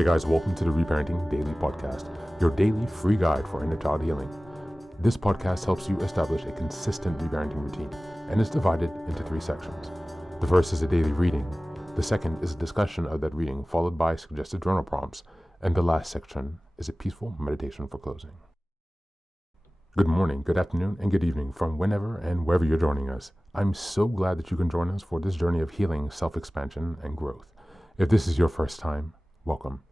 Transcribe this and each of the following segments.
Hey guys, welcome to the Reparenting Daily podcast, your daily free guide for inner child healing. This podcast helps you establish a consistent reparenting routine and is divided into 3 sections. The first is a daily reading, the second is a discussion of that reading followed by suggested journal prompts, and the last section is a peaceful meditation for closing. Good morning, good afternoon, and good evening from whenever and wherever you're joining us. I'm so glad that you can join us for this journey of healing, self-expansion, and growth. If this is your first time, welcome.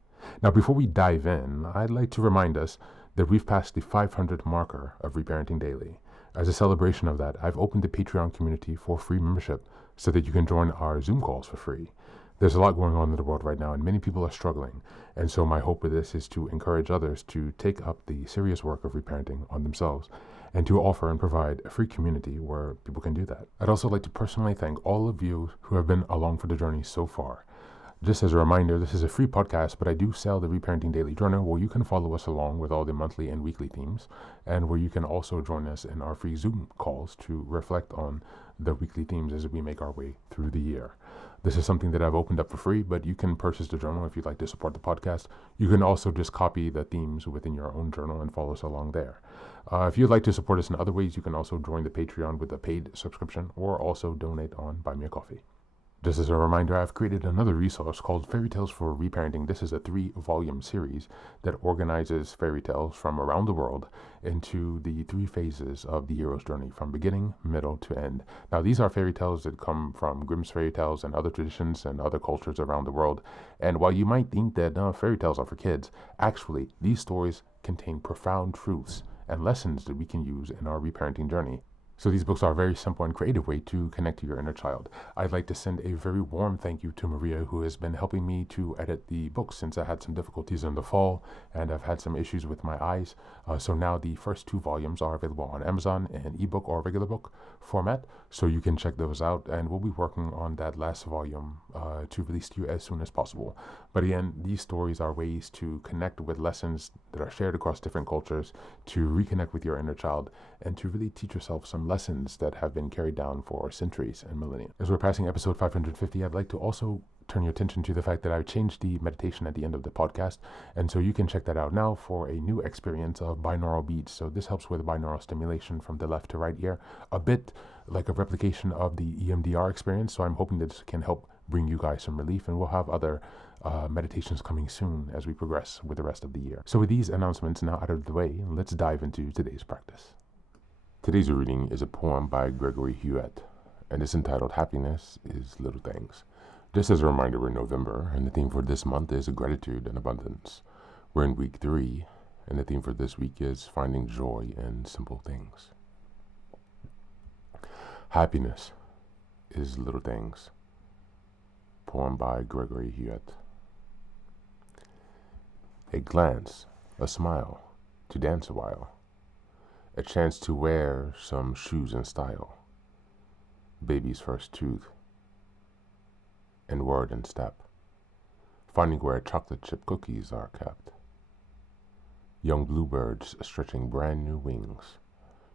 Now, before we dive in, I'd like to remind us that we've passed the 500 marker of Reparenting Daily. As a celebration of that, I've opened the Patreon community for free membership so that you can join our Zoom calls for free. There's a lot going on in the world right now, and many people are struggling. And so my hope with this is to encourage others to take up the serious work of reparenting on themselves and to offer and provide a free community where people can do that. I'd also like to personally thank all of you who have been along for the journey so far. Just as a reminder, this is a free podcast, but I do sell the Reparenting Daily Journal where you can follow us along with all the monthly and weekly themes, and where you can also join us in our free Zoom calls to reflect on the weekly themes as we make our way through the year. This is something that I've opened up for free, but you can purchase the journal if you'd like to support the podcast. You can also just copy the themes within your own journal and follow us along there. If you'd like to support us in other ways, you can also join the Patreon with a paid subscription or also donate on Buy Me a Coffee. Just as a reminder, I've created another resource called Fairy Tales for Reparenting. This is a 3-volume series that organizes fairy tales from around the world into the 3 phases of the hero's journey, from beginning, middle, to end. Now, these are fairy tales that come from Grimm's fairy tales and other traditions and other cultures around the world. And while you might think that fairy tales are for kids, actually, these stories contain profound truths and lessons that we can use in our reparenting journey. So these books are a very simple and creative way to connect to your inner child. I'd like to send a very warm thank you to Maria, who has been helping me to edit the books since I had some difficulties in the fall and I've had some issues with my eyes. So now the first 2 volumes are available on Amazon in ebook or regular book format, so you can check those out, and we'll be working on that last volume to release to you as soon as possible. But again, these stories are ways to connect with lessons that are shared across different cultures, to reconnect with your inner child, and to really teach yourself some lessons that have been carried down for centuries and millennia. As we're passing episode 550, I'd like to also turn your attention to the fact that I've changed the meditation at the end of the podcast, and so you can check that out now for a new experience of binaural beats. So this helps with binaural stimulation from the left to right ear, a bit like a replication of the EMDR experience. So I'm hoping that this can help bring you guys some relief, and we'll have other meditations coming soon as we progress with the rest of the year. So with these announcements now out of the way, let's dive into today's practice. Today's reading is a poem by Gregory Huyette, and it's entitled Happiness is Little Things. Just as a reminder, we're in November, and the theme for this month is gratitude and abundance. We're in week 3, and the theme for this week is finding joy in simple things. Happiness is little things. Poem by Gregory Huyette. A glance, a smile, to dance a while. A chance to wear some shoes in style. Baby's first tooth. And word and step. Finding where chocolate chip cookies are kept. Young bluebirds stretching brand new wings.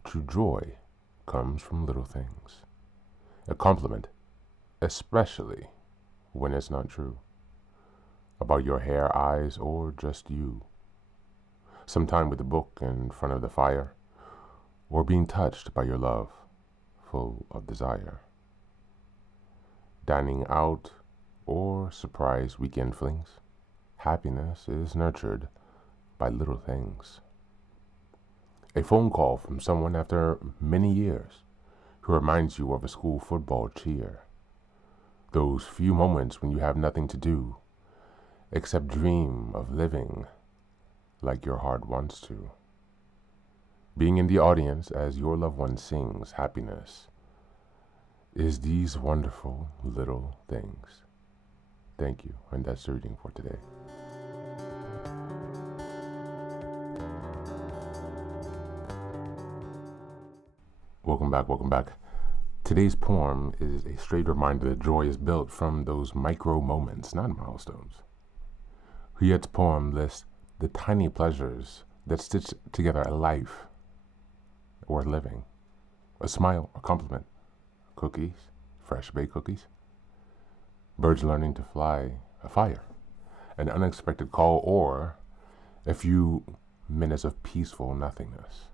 True joy comes from little things. A compliment, especially when it's not true. About your hair, eyes, or just you. Sometime with a book in front of the fire. Or being touched by your love, full of desire. Dining out or surprise weekend flings. Happiness is nurtured by little things. A phone call from someone after many years who reminds you of a school football cheer. Those few moments when you have nothing to do except dream of living like your heart wants to. Being in the audience as your loved one sings happiness is these wonderful little things. Thank you, and that's the reading for today. Welcome back. Today's poem is a straight reminder that joy is built from those micro moments, not milestones. Huyette's poem lists the tiny pleasures that stitch together a life worth living. A smile, a compliment, cookies, fresh baked cookies, birds learning to fly, a fire, an unexpected call, or a few minutes of peaceful nothingness.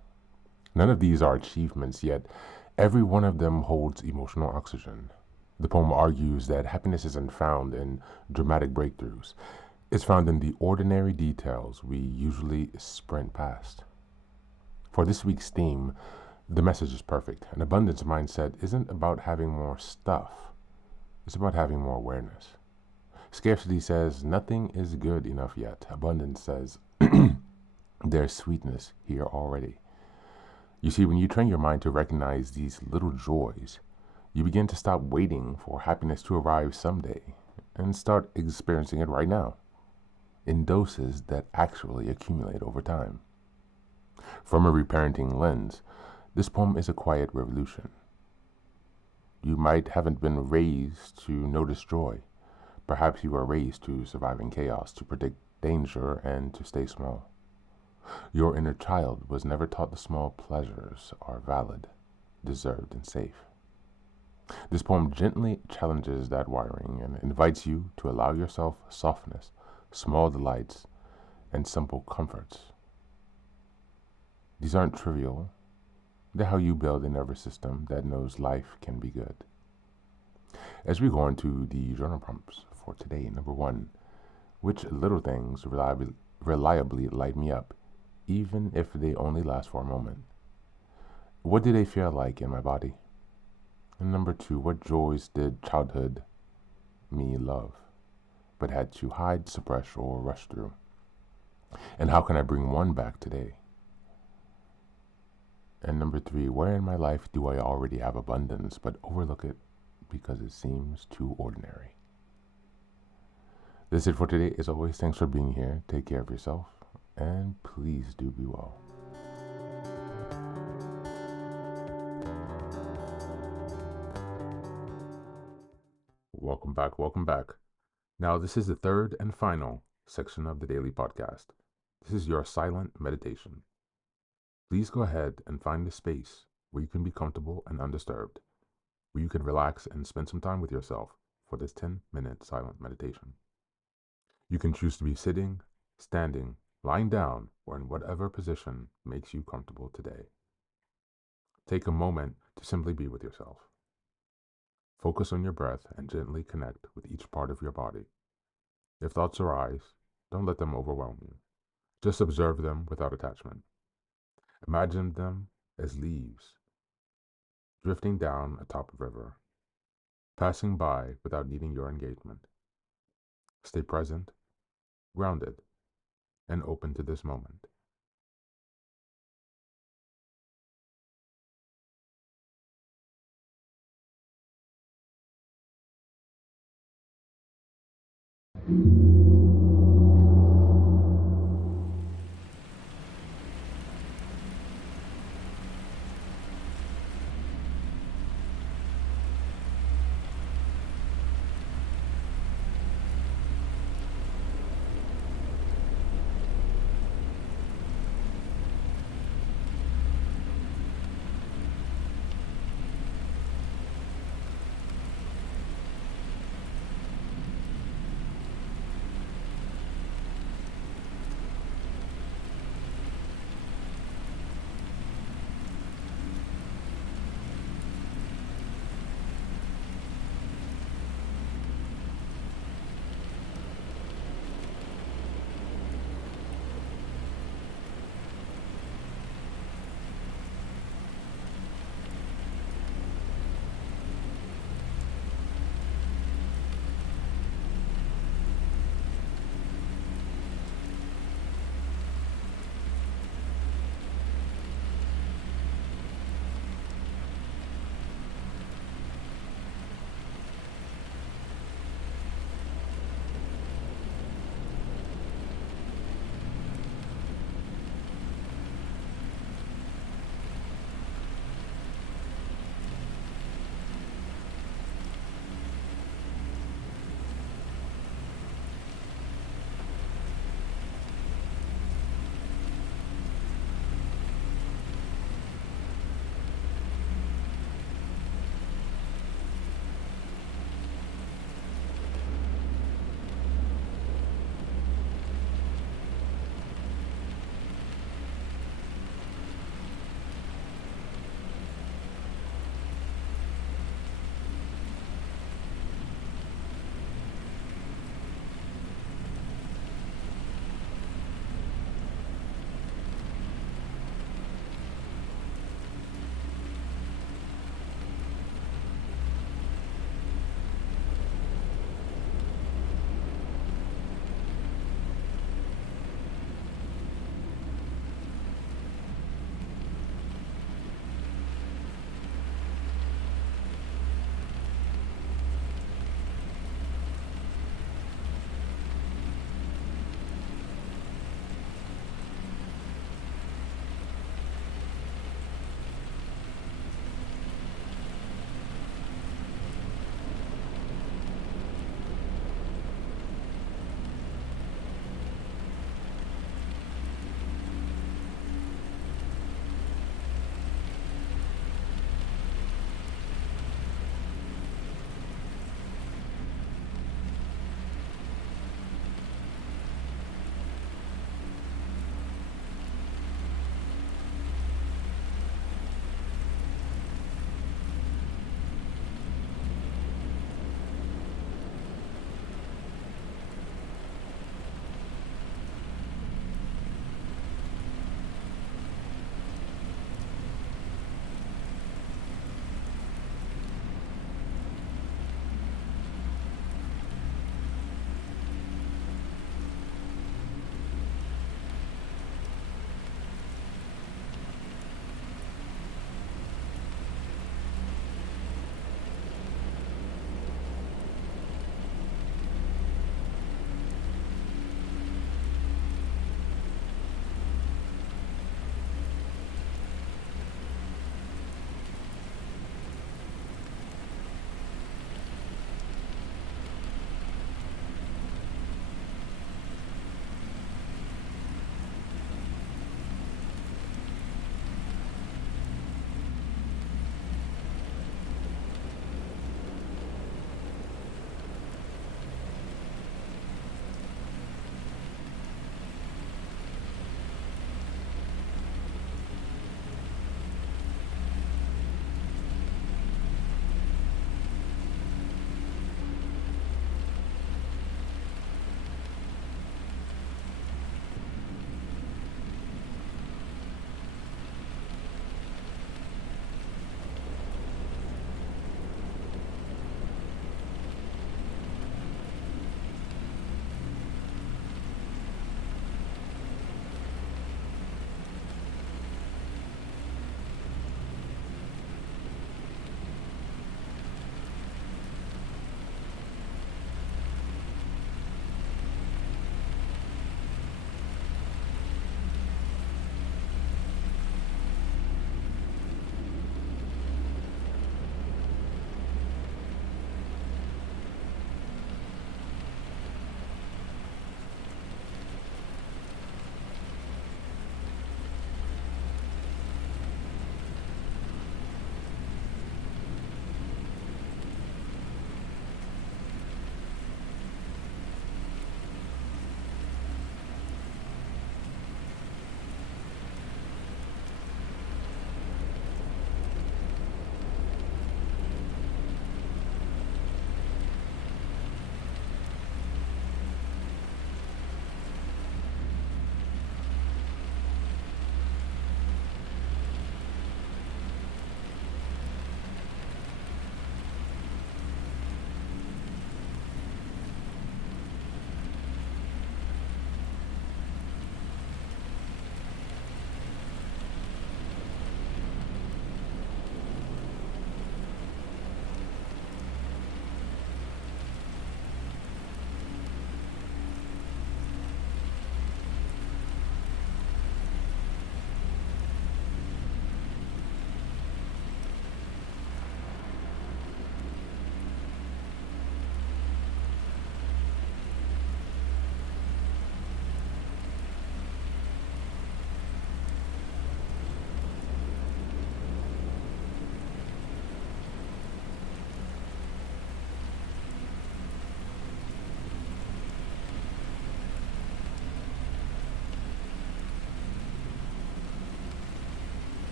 None of these are achievements, yet every one of them holds emotional oxygen. The poem argues that happiness isn't found in dramatic breakthroughs. It's found in the ordinary details we usually sprint past. For this week's theme, the message is perfect. An abundance mindset isn't about having more stuff. It's about having more awareness. Scarcity says nothing is good enough yet. Abundance says there's sweetness here already. You see, when you train your mind to recognize these little joys, you begin to stop waiting for happiness to arrive someday and start experiencing it right now, in doses that actually accumulate over time. From a reparenting lens, this poem is a quiet revolution. You might haven't been raised to notice joy. Perhaps you were raised to survive in chaos, to predict danger, and to stay small. Your inner child was never taught the small pleasures are valid, deserved, and safe. This poem gently challenges that wiring and invites you to allow yourself softness, small delights, and simple comforts. These aren't trivial. They're how you build a nervous system that knows life can be good. As we go into the journal prompts for today, number 1, which little things reliably light me up, even if they only last for a moment? What do they feel like in my body? And number 2, what joys did childhood me love, but had to hide, suppress, or rush through? And how can I bring one back today? And number 3, where in my life do I already have abundance, but overlook it because it seems too ordinary? That's it for today. As always, thanks for being here. Take care of yourself, and please do be well. Welcome back, welcome back. Now, this is the third and final section of the daily podcast. This is your silent meditation. Please go ahead and find a space where you can be comfortable and undisturbed, where you can relax and spend some time with yourself for this 10-minute silent meditation. You can choose to be sitting, standing, lying down, or in whatever position makes you comfortable today. Take a moment to simply be with yourself. Focus on your breath and gently connect with each part of your body. If thoughts arise, don't let them overwhelm you. Just observe them without attachment. Imagine them as leaves drifting down atop a river, passing by without needing your engagement. Stay present, grounded, and open to this moment.